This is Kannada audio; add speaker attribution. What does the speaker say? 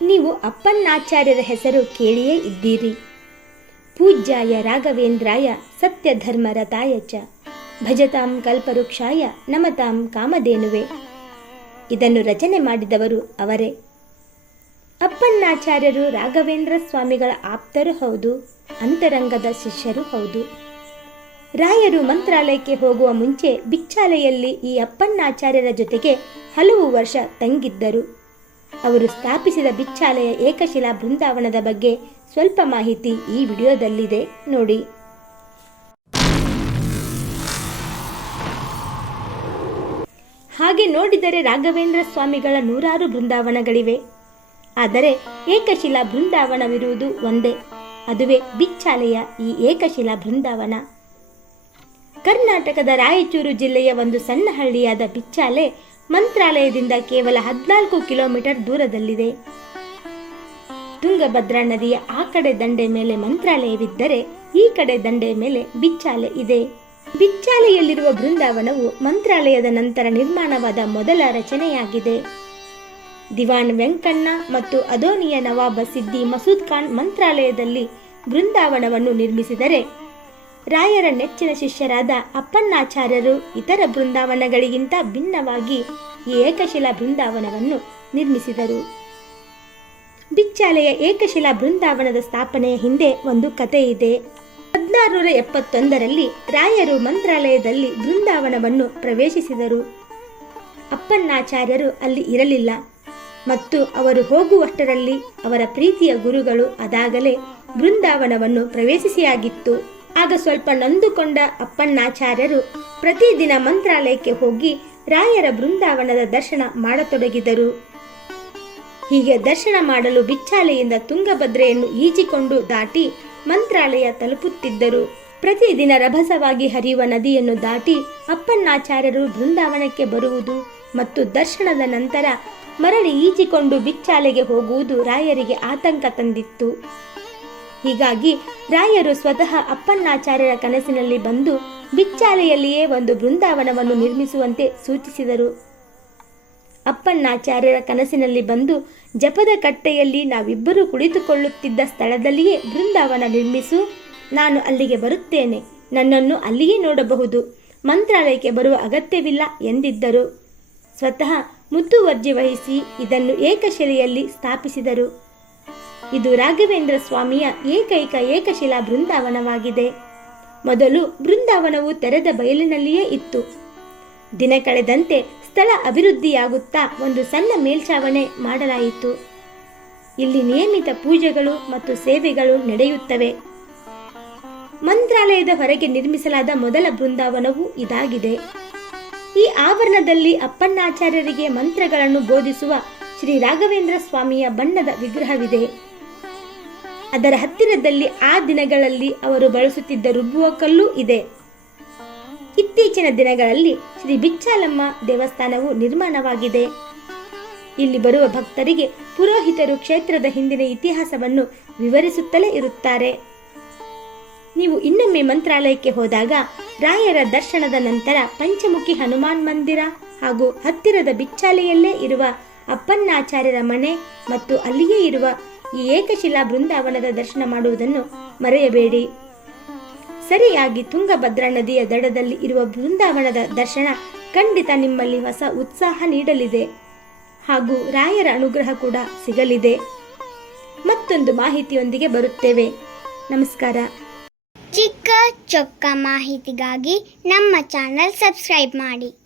Speaker 1: ನೀವು ಅಪ್ಪನ್ನಾಚಾರ್ಯರ ಹೆಸರು ಕೇಳಿಯೇ ಇದ್ದೀರಿ. ಪೂಜ್ಯಾಯ ರಾಘವೇಂದ್ರಾಯ ಸತ್ಯಧರ್ಮರತಾಯ ಚ. ಭಜತಾಂ ಕಲ್ಪವೃಕ್ಷಾಯ ನಮತಾಂ ಕಾಮಧೇನುವೆ. ಇದನ್ನು ರಚನೆ ಮಾಡಿದವರು ಅವರೇ. ಅಪ್ಪನ್ನಾಚಾರ್ಯರು ರಾಘವೇಂದ್ರ ಸ್ವಾಮಿಗಳ ಆಪ್ತರು ಹೌದು, ಅಂತರಂಗದ ಶಿಷ್ಯರು ಹೌದು. ರಾಯರು ಮಂತ್ರಾಲಯಕ್ಕೆ ಹೋಗುವ ಮುಂಚೆ ಬಿಚ್ಚಾಲೆಯಲ್ಲಿ ಈ ಅಪ್ಪನ್ನಾಚಾರ್ಯರ ಜೊತೆಗೆ ಹಲವು ವರ್ಷ ತಂಗಿದ್ದರು. ಅವರು ಸ್ಥಾಪಿಸಿದ ಬಿಚ್ಚಾಲೆಯ ಏಕಶಿಲಾ ಬೃಂದಾವನದ ಬಗ್ಗೆ ಸ್ವಲ್ಪ ಮಾಹಿತಿ ಈ ವಿಡಿಯೋದಲ್ಲಿದೆ. ನೋಡಿ. ಹಾಗೆ ನೋಡಿದರೆ ರಾಘವೇಂದ್ರ ಸ್ವಾಮಿಗಳ ನೂರಾರು ಬೃಂದಾವನಗಳಿವೆ. ಆದರೆ ಏಕಶಿಲಾ ಬೃಂದಾವನವಿರುವುದು ಒಂದೇ. ಅದುವೇ ಬಿಚ್ಚಾಲೆಯ ಈ ಏಕಶಿಲಾ ಬೃಂದಾವನ. ಕರ್ನಾಟಕದ ರಾಯಚೂರು ಜಿಲ್ಲೆಯ ಒಂದು ಸಣ್ಣ ಹಳ್ಳಿಯಾದ ಬಿಚ್ಚಾಲೆ ಮಂತ್ರಾಲಯದಿಂದ ಕೇವಲ ಹದಿನಾಲ್ಕು ಕಿಲೋಮೀಟರ್ ದೂರದಲ್ಲಿದೆ. ತುಂಗಭದ್ರಾ ನದಿಯ ಆ ಕಡೆ ದಂಡೆ ಮೇಲೆ ಮಂತ್ರಾಲಯವಿದ್ದರೆ ಈ ಕಡೆ ದಂಡೆ ಮೇಲೆ ಬಿಚ್ಚಾಲೆ ಇದೆ. ಬಿಚ್ಚಾಲೆಯಲ್ಲಿರುವ ಬೃಂದಾವನವು ಮಂತ್ರಾಲಯದ ನಂತರ ನಿರ್ಮಾಣವಾದ ಮೊದಲ ರಚನೆಯಾಗಿದೆ. ದಿವಾನ್ ವೆಂಕಣ್ಣ ಮತ್ತು ಅದೋನಿಯ ನವಾಬ ಸಿದ್ದಿ ಮಸೂದ್ ಖಾನ್ ಮಂತ್ರಾಲಯದಲ್ಲಿ ಬೃಂದಾವನವನ್ನು ನಿರ್ಮಿಸಿದರೆ ರಾಯರ ನೆಚ್ಚಿನ ಶಿಷ್ಯರಾದ ಅಪ್ಪನ್ನಾಚಾರ್ಯರು ಇತರ ಬೃಂದಾವನಗಳಿಗಿಂತ ಭಿನ್ನವಾಗಿ ಏಕಶಿಲಾ ಬೃಂದಾವನವನ್ನು ನಿರ್ಮಿಸಿದರು. ಬಿಚ್ಚಾಲೆಯ ಏಕಶಿಲಾ ಬೃಂದಾವನದ ಸ್ಥಾಪನೆಯ ಹಿಂದೆ ಒಂದು ಕತೆ ಇದೆ. ಹದಿನಾರುನೂರ ಎಪ್ಪತ್ತೊಂದರಲ್ಲಿ ರಾಯರು ಮಂತ್ರಾಲಯದಲ್ಲಿ ಬೃಂದಾವನವನ್ನು ಪ್ರವೇಶಿಸಿದರು. ಅಪ್ಪನ್ನಾಚಾರ್ಯರು ಅಲ್ಲಿ ಇರಲಿಲ್ಲ. ಮತ್ತು ಅವರು ಹೋಗುವಷ್ಟರಲ್ಲಿ ಅವರ ಪ್ರೀತಿಯ ಗುರುಗಳು ಅದಾಗಲೇ ಬೃಂದಾವನವನ್ನು ಪ್ರವೇಶಿಸಿಯಾಗಿತ್ತು. ಆಗ ಸ್ವಲ್ಪ ನಂದುಕೊಂಡ ಅಪ್ಪಣ್ಣಾಚಾರ್ಯರು ಪ್ರತಿದಿನ ಮಂತ್ರಾಲಯಕ್ಕೆ ಹೋಗಿ ರಾಯರ ಬೃಂದಾವನದ ದರ್ಶನ ಮಾಡತೊಡಗಿದರು. ಹೀಗೆ ದರ್ಶನ ಮಾಡಲು ಬಿಚ್ಚಾಲೆಯಿಂದ ತುಂಗಭದ್ರೆಯನ್ನು ಈಜಿಕೊಂಡು ದಾಟಿ ಮಂತ್ರಾಲಯ ತಲುಪುತ್ತಿದ್ದರು. ಪ್ರತಿದಿನ ರಭಸವಾಗಿ ಹರಿಯುವ ನದಿಯನ್ನು ದಾಟಿ ಅಪ್ಪಣ್ಣಾಚಾರ್ಯರು ಬೃಂದಾವನಕ್ಕೆ ಬರುವುದು ಮತ್ತು ದರ್ಶನದ ನಂತರ ಮರಳಿ ಈಜಿಕೊಂಡು ಬಿಚ್ಚಾಲೆಗೆ ಹೋಗುವುದು ರಾಯರಿಗೆ ಆತಂಕ ತಂದಿತ್ತು. ಹೀಗಾಗಿ ರಾಯರು ಸ್ವತಃ ಅಪ್ಪಣ್ಣಾಚಾರ್ಯರ ಕನಸಿನಲ್ಲಿ ಬಂದು ಬಿಚ್ಚಾಲೆಯಲ್ಲಿಯೇ ಒಂದು ಬೃಂದಾವನವನ್ನು ನಿರ್ಮಿಸುವಂತೆ ಸೂಚಿಸಿದರು. ಅಪ್ಪಣ್ಣಾಚಾರ್ಯರ ಕನಸಿನಲ್ಲಿ ಬಂದು ಜಪದ ಕಟ್ಟೆಯಲ್ಲಿ ನಾವಿಬ್ಬರು ಕುಳಿತುಕೊಳ್ಳುತ್ತಿದ್ದ ಸ್ಥಳದಲ್ಲಿಯೇ ಬೃಂದಾವನ ನಿರ್ಮಿಸು, ನಾನು ಅಲ್ಲಿಗೆ ಬರುತ್ತೇನೆ, ನನ್ನನ್ನು ಅಲ್ಲಿಯೇ ನೋಡಬಹುದು, ಮಂತ್ರಾಲಯಕ್ಕೆ ಬರುವ ಅಗತ್ಯವಿಲ್ಲ ಎಂದಿದ್ದರು. ಸ್ವತಃ ಮುತುವರ್ಜಿ ವಹಿಸಿ ಇದನ್ನು ಏಕಶಿಲೆಯಲ್ಲಿ ಸ್ಥಾಪಿಸಿದರು. ಇದು ರಾಘವೇಂದ್ರ ಸ್ವಾಮಿಯ ಏಕೈಕ ಏಕಶಿಲಾ ಬೃಂದಾವನವಾಗಿದೆ. ಮೊದಲು ಬೃಂದಾವನವು ತೆರೆದ ಬಯಲಿನಲ್ಲಿಯೇ ಇತ್ತು. ದಿನ ಕಳೆದಂತೆ ಸ್ಥಳ ಅಭಿವೃದ್ಧಿಯಾಗುತ್ತಾ ಒಂದು ಸಣ್ಣ ಮೇಲ್ಛಾವಣೆ ಮಾಡಲಾಯಿತು. ಇಲ್ಲಿ ನಿಯಮಿತ ಪೂಜೆಗಳು ಮತ್ತು ಸೇವೆಗಳು ನಡೆಯುತ್ತವೆ. ಮಂತ್ರಾಲಯದ ಹೊರಗೆ ನಿರ್ಮಿಸಲಾದ ಮೊದಲ ಬೃಂದಾವನವು ಇದಾಗಿದೆ. ಈ ಆವರಣದಲ್ಲಿ ಅಪ್ಪಣ್ಣಾಚಾರ್ಯರಿಗೆ ಮಂತ್ರಗಳನ್ನು ಬೋಧಿಸುವ ಶ್ರೀ ರಾಘವೇಂದ್ರ ಸ್ವಾಮಿಯ ಬಣ್ಣದ ವಿಗ್ರಹವಿದೆ. ಅದರ ಹತ್ತಿರದಲ್ಲಿ ಆ ದಿನಗಳಲ್ಲಿ ಅವರು ಬಳಸುತ್ತಿದ್ದ ರುಬ್ಬುವ ಕಲ್ಲು ಇದೆ. ಇತ್ತೀಚಿನ ದಿನಗಳಲ್ಲಿ ಶ್ರೀ ಬಿಚ್ಚಾಲಮ್ಮ ದೇವಸ್ಥಾನವು ನಿರ್ಮಾಣವಾಗಿದೆ. ಇಲ್ಲಿ ಬರುವ ಭಕ್ತರಿಗೆ ಪುರೋಹಿತರು ಕ್ಷೇತ್ರದ ಹಿಂದಿನ ಇತಿಹಾಸವನ್ನು ವಿವರಿಸುತ್ತಲೇ ಇರುತ್ತಾರೆ. ನೀವು ಇನ್ನೊಮ್ಮೆ ಮಂತ್ರಾಲಯಕ್ಕೆ ಹೋದಾಗ ರಾಯರ ದರ್ಶನದ ನಂತರ ಪಂಚಮುಖಿ ಹನುಮಾನ್ ಮಂದಿರ ಹಾಗೂ ಹತ್ತಿರದ ಬಿಚ್ಚಾಲೆಯಲ್ಲೇ ಇರುವ ಅಪ್ಪನ್ನಾಚಾರ್ಯರ ಮನೆ ಮತ್ತು ಅಲ್ಲಿಯೇ ಇರುವ ಈ ಏಕಶಿಲಾ ಬೃಂದಾವನದ ದರ್ಶನ ಮಾಡುವುದನ್ನು ಮರೆಯಬೇಡಿ. ಸರಿಯಾಗಿ ತುಂಗಭದ್ರಾ ನದಿಯ ದಡದಲ್ಲಿ ಇರುವ ಬೃಂದಾವನದ ದರ್ಶನ ಖಂಡಿತ ನಿಮ್ಮಲ್ಲಿ ಹೊಸ ಉತ್ಸಾಹ ನೀಡಲಿದೆ. ಹಾಗೂ ರಾಯರ ಅನುಗ್ರಹ ಕೂಡ ಸಿಗಲಿದೆ. ಮತ್ತೊಂದು ಮಾಹಿತಿಯೊಂದಿಗೆ ಬರುತ್ತೇವೆ. ನಮಸ್ಕಾರ.
Speaker 2: ಚಿಕ್ಕ ಚೊಕ್ಕ ಮಾಹಿತಿಗಾಗಿ ನಮ್ಮ ಚಾನಲ್ ಸಬ್ಸ್ಕ್ರೈಬ್ ಮಾಡಿ.